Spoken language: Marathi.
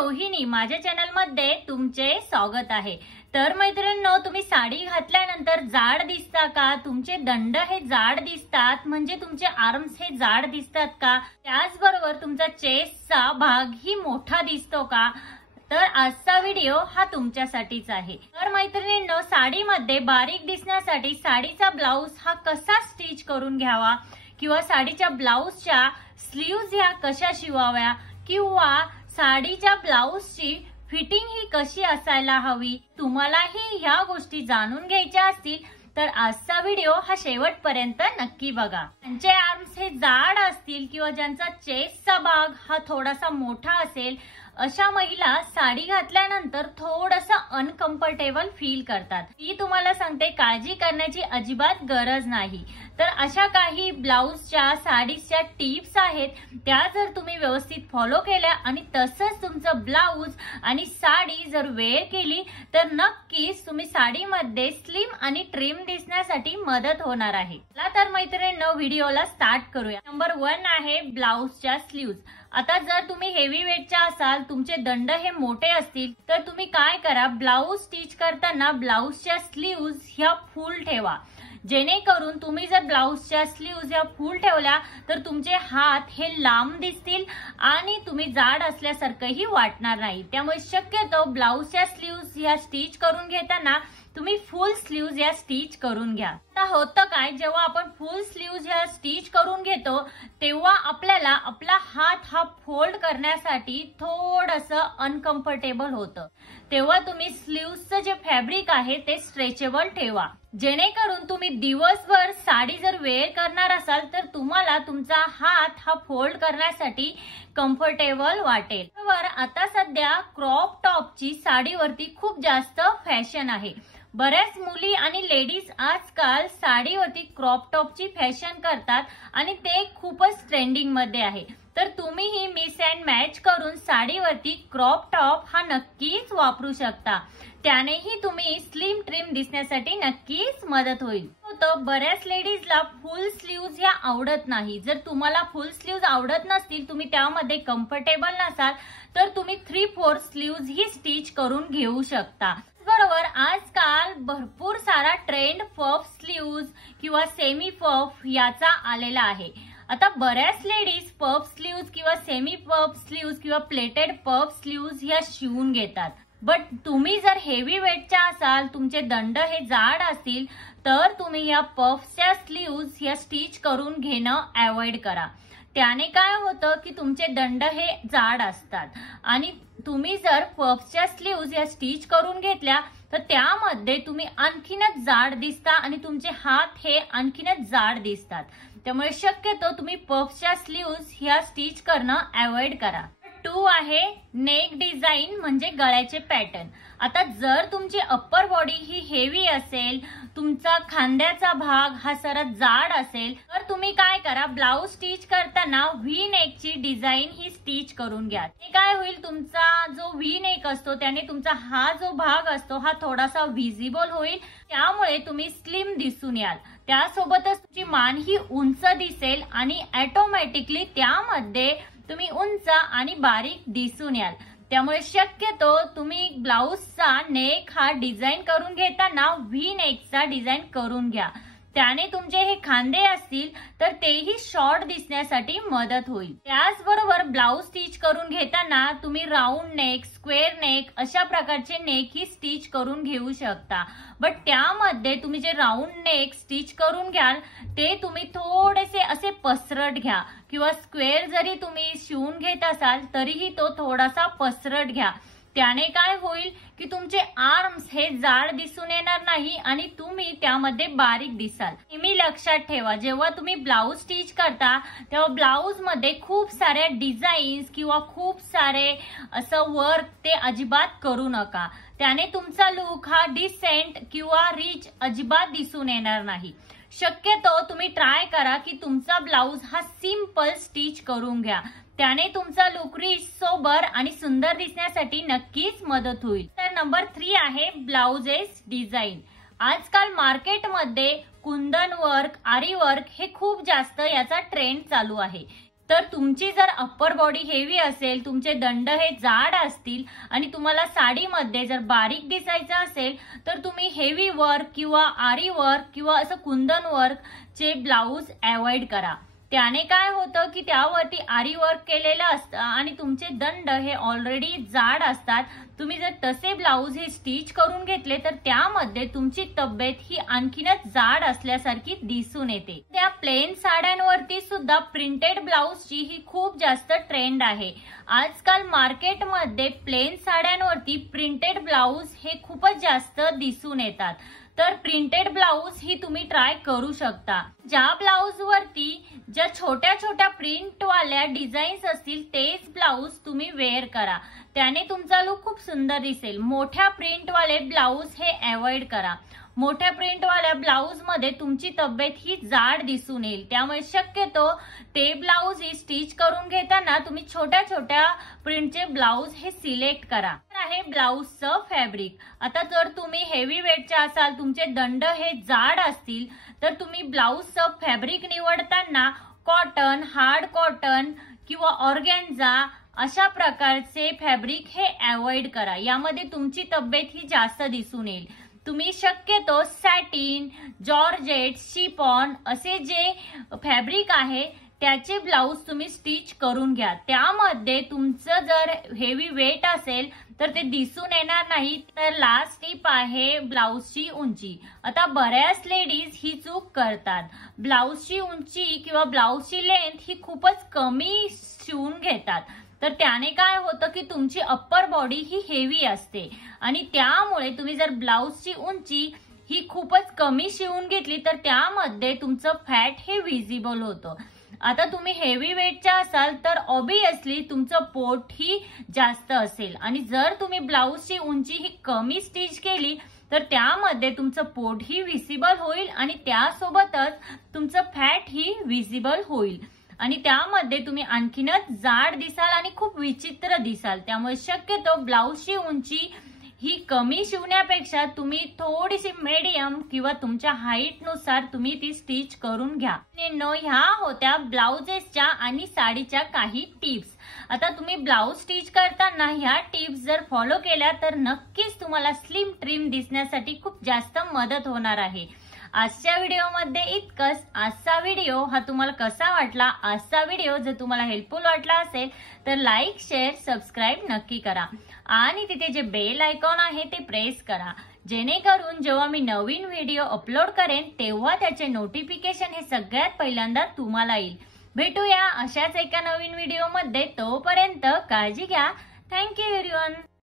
रोहिणी, माझ्या चॅनल मध्ये तुमचे स्वागत आहे। तर मैत्रिणींनो, तुम्ही साडी घातल्यानंतर जाड दिसता का? तुमचे दंड हे जाड दिसतात, म्हणजे तुमचे आर्म्स हे जाड दिसतात का? त्याचबरोबर तुमचा चेस्टचा भाग ही मोठा दिसतो का? तर आजचा व्हिडिओ हा तुमच्यासाठीच आहे। तर मैत्रिणींनो, साडीमध्ये बारीक दिसण्यासाठी साडीचा ब्लाउज हा कसा स्टिच करून घ्यावा किंवा साडीच्या ब्लाउजच्या स्लीव्ज ह्या कशा शिवाव्या किंवा साडीच्या ब्लाउजची फिटिंग ही कशी असायला हवी, तुम्हालाही ह्या गोष्टी जाणून घ्यायच्या असतील तर आजचा व्हिडिओ हा शेवटपर्यंत नक्की बघा। ज्यांचे आर्म्स हे जाड असतील किंवा ज्यांचा चेस्टचा भाग हा थोडासा मोठा असेल, अशा महिला साडी घातल्यानंतर थोडंसं अनकम्फर्टेबल फील करतात। मी तुम्हाला सांगते, काळजी करण्याची अजिबात गरज नाही। तर अशा काही ब्लाउजच्या साडीच्या टिप्स आहेत, त्या जर तुम्ही व्यवस्थित फॉलो केल्या आणि तसंच तुमचं ब्लाउज आणि साडी जर वेअर केली तर नक्कीच तुम्ही साडीमध्ये स्लिम आणि ट्रिम दिसण्यासाठी मदत होणार आहे। चला तर मैत्रिणींनो, व्हिडिओला स्टार्ट करूया। नंबर 1 आहे ब्लाउजच्या स्लीव्ज। आता जर तुम्ही हेवी वेटच्या असाल, तुमचे दंड हे मोठे असतील, तर तुम्ही काय करा, ब्लाउज स्टिच करताना ब्लाउजच्या स्लीव्ज ह्या फुल ठेवा, जेणेकरून तुम्ही जर ब्लाउजच्या स्लीव्ज ह्या फुल ठेवल्या तर तुमचे हात हे लांब दिसतील आणि तुम्ही जाड असल्यासारखंही वाटणार नाही। त्यामुळे शक्यतो ब्लाउजच्या स्लीव्ज ह्या स्टिच करून घेताना तुम्ही फुल स्लीव्ज या स्टिच करून घ्या। आता होतं काय, जेव्हा आपण फुल स्लीव्ज या स्टिच करून घेतो तेव्हा आपल्याला आपला हात हा फोल्ड करण्यासाठी थोडंसं अनकम्फर्टेबल होतं। तेव्हा तुम्ही स्लीव्जचं जे फॅब्रिक आहे ते स्ट्रेचेबल ठेवा, जेणेकरून तुम्ही दिवसभर साडी जर वेअर करणार असाल तर तुम्हाला तुमचा हात हा फोल्ड करण्यासाठी कम्फर्टेबल वाटेल। बरोबर, आता सध्या क्रॉप टॉपची साडीवरती खूप जास्त फॅशन आहे। बऱ्याच मुली आणि लेडीज आजकाल साडीवरती क्रॉप टॉपची फॅशन करतात आणि ते खूपच ट्रेंडिंग मध्ये आहे। तर तुम्हीही मिक्स अँड मॅच करून साडीवरती क्रॉप टॉप हा नक्कीच वापरू शकता, त्यानेही तुम्ही स्लिम ट्रिम दिसण्यासाठी नक्कीच मदत होईल। बऱ्याच लेडीजला फुल स्लीव्ज ह्या आवडत नाही। जर तुम्हाला फुल स्लीव्ज आवडत नसतील, तुम्ही त्यामध्ये कम्फर्टेबल नसाल, तर तुम्ही 3/4 स्लीव्ज ही स्टिच करून घेऊ शकता। बरोबर, आजकाल भरपूर सारा ट्रेंड पफ स्लीव्ज किंवा सेमी पफ याचा आलेला आहे। आता बऱ्याच लेडीज पफ स्लीव्ज किंवा सेमी पफ स्लीव्ज किंवा प्लेटेड पफ स्लीव्ज ह्या शिवून घेतात। बट तुम्ही जर हेवी वेटच्या असाल, तुमचे दंड हे जाड असतील, तर तुम्ही या पफच्या स्लीव्ज ह्या स्टिच करून घेणं अवॉइड करा। त्याने काय होतं की तुमचे दंड हे जाड असतात आणि तुम्ही जर पफच्या स्लीव्ज या स्टिच करून घेतल्या तर त्यामध्ये तुम्ही आणखीनच जाड दिसता आणि तुमचे हात हे आणखीनच जाड दिसतात। त्यामुळे शक्यतो तुम्ही पफच्या स्लीव्ज ह्या स्टिच करणं अवॉइड करा। 2 आहे नेक डिझाईन, म्हणजे गळ्याचे पॅटर्न। आता जर तुमची अप्पर बॉडी ही हेवी असेल, तुमचा खांद्याचा भाग हा सरळ जाड असेल, तर तुम्ही काय करा, ब्लाउज स्टिच करताना व्ही नेकची डिझाईन ही स्टिच करून घ्या। ते काय होईल, तुमचा जो व्ही नेक असतो त्याने तुमचा हा जो भाग असतो हा थोडासा व्हिजिबल होईल, त्यामुळे तुम्ही स्लिम दिसून याल। त्यासोबतच तुमची मान ही उंच दिसेल आणि ऑटोमॅटिकली त्यामध्ये तुम्ही उंच आणि बारीक दिसून याल। त्यामुळे शक्यतो तुम्ही ब्लाउजचा नेक हा डिझाईन करून घेताना व्ही नेकचा डिझाईन करून घ्या, त्याने तुमचे हे खांदे असतील तर तेही शॉर्ट दिसण्यासाठी मदत होईल। त्याचबरोबर ब्लाउज स्टिच करून घेताना तुम्ही राऊंड नेक, स्क्वेअर नेक अशा प्रकारचे नेक ही स्टिच करून घेऊ शकता। बट त्यामध्ये तुम्ही जे राऊंड नेक स्टिच करून घ्याल ते तुम्ही थोडेसे असे पसरट घ्या, किंवा स्क्वेअर जरी तुम्ही शिवून घेत असाल तरीही तो थोडासा पसरट घ्या। त्याने काय होईल की तुमचे आर्म्स हे जाड दिसून येणार नाही आणि तुम्ही त्यामध्ये बारीक दिसाल। नेहमी लक्षात ठेवा, जेव्हा तुम्ही ब्लाउज स्टिच करता तेव्हा ब्लाउज मध्ये खूप साऱ्या डिझाईन्स किंवा खूप सारे असं वर्क ते अजिबात करू नका, त्याने तुमचा लुक हा डिसेंट किंवा रिच अजिबात दिसून येणार नाही। शक्यतो तुम्ही ट्राय करा की तुमचा ब्लाउज हा सिंपल स्टिच करून घ्या, त्याने तुमचा लुक रिच, सोबर आणि सुंदर दिसण्यासाठी नक्कीच मदत होईल। तर नंबर 3 आहे ब्लाउजेस डिझाईन। आजकाल मार्केटमध्ये कुंदन वर्क, आरी वर्क हे खूप जास्त याचा ट्रेंड चालू आहे। तर तुमची जर अप्पर बॉडी हेवी असेल, तुमचे दंड हे जाड असतील आणि तुम्हाला साडीमध्ये जर बारीक दिसायचं असेल तर तुम्ही हेवी वर्क किंवा आरी वर्क किंवा असं कुंदन वर्कचे ब्लाऊज अवॉइड करा। त्याने काय होतं की त्यावरती आरी वर्क केलेलं असतं आणि तुमचे दंड हे ऑलरेडी जाड असतात। तुम्ही जर तसे ब्लाऊज हे स्टिच करून घेतले तर त्यामध्ये तुमची तब्येत ही आणखीनच जाड असल्यासारखी दिसून येते। त्या प्लेन साड्यांवरती सुद्धा प्रिंटेड ब्लाऊजची ही खूप जास्त ट्रेंड आहे। आजकाल मार्केटमध्ये प्लेन साड्यांवरती प्रिंटेड ब्लाऊज हे खूपच जास्त दिसून येतात। तर प्रिंटेड ब्लाऊज ही तुम्ही ट्राय करू शकता। ज्या ब्लाऊज वरती ज्या छोट्या छोट्या प्रिंट वाल्या डिझाईन्स असतील तेच ब्लाऊज तुम्ही वेअर करा, त्याने तुमचा लुक खूप सुंदर दिसेल। मोठ्या प्रिंट वाले ब्लाऊज हे अवॉइड करा। मोठ्या प्रिंट वाल्या ब्लाऊज मध्ये तुमची तब्येत ही जाड दिसून येईल, त्यामुळे शक्यतो ते ब्लाऊज ही स्टिच करून घेताना तुम्ही छोट्या छोट्या प्रिंटचे ब्लाऊज हे सिलेक्ट करा। आहे ब्लाऊजचं फॅब्रिक। आता जर तुम्ही हेवी वेटचे असाल, तुमचे दंड हे जाड असतील तर तुम्ही ब्लाऊजचं फॅब्रिक निवडताना कॉटन, हार्ड कॉटन किंवा ऑर्गॅन्झा अशा प्रकारचे फॅब्रिक हे अवॉइड करा। यामध्ये तुमची तब्येत ही जास्त दिसून येईल। तुम्ही शक्यतो सॅटिन, जॉर्जेट, शिफॉन असे जे फॅब्रिक आहे त्याचे ब्लाऊज तुम्ही स्टिच करून घ्या। त्यामध्ये तुमचं जर हेवी वेट असेल तर ते दिसून येणार नाही। तर लास्ट टिप आहे ब्लाऊजची उंची। आता बऱ्याच लेडीज ही चूक करतात, ब्लाऊजची उंची किंवा ब्लाऊजची लेंथ ही खूपच कमी शिवून घेतात। तर त्याने काय होतं की तुमची अप्पर बॉडी ही हेवी असते आणि त्यामुळे तुम्ही जर ब्लाऊजची उंची ही खूपच कमी शिवून घेतली तर त्यामध्ये तुमचं फॅट हे विजिबल होतं। आता तुम्ही हेवी वेटच्या असाल तर ऑब्विसली तुमचं पोट ही जास्त असेल आणि जर तुम्ही ब्लाऊजची उंची ही कमी स्टिच केली तर त्यामध्ये तुमचं पोट ही विजिबल होईल आणि त्यासोबतच तुमचं फॅट ही विजिबल होईल आणि त्यामध्ये तुम्ही आणखीनच जाड दिसाल आणि खूप विचित्र दिसाल। त्यामुळे शक्यतो ब्लाऊजची उंची ही कमी शिवण्यापेक्षा तुम्ही थोडीशी मीडियम किंवा तुमच्या हाईट नुसार तुम्ही ती स्टिच करून घ्या। ह्या होत्या ब्लाउजेसच्या आणि साडीच्या काही टिप्स। आता तुम्ही ब्लाऊज स्टिच करताना ह्या टिप्स जर फॉलो केल्या तर नक्कीच तुम्हाला स्लिम ट्रिम दिसण्यासाठी खूप जास्त मदत होणार आहे। आजच्या व्हिडिओमध्ये इतकंच। आजचा व्हिडिओ हा तुम्हाला कसा वाटला? आजचा व्हिडिओ जर तुम्हाला हेल्पफुल वाटला असेल तर लाईक, शेअर, सबस्क्राईब नक्की करा आणि तिथे जे बेल आयकॉन आहे ते प्रेस करा, जेणेकरून जेव्हा मी नवीन व्हिडिओ अपलोड करेन तेव्हा त्याचे नोटिफिकेशन हे सगळ्यात पहिल्यांदा तुम्हाला येईल। भेटूया अशाच एका नवीन व्हिडिओमध्ये, तोपर्यंत काळजी घ्या। Thank you everyone.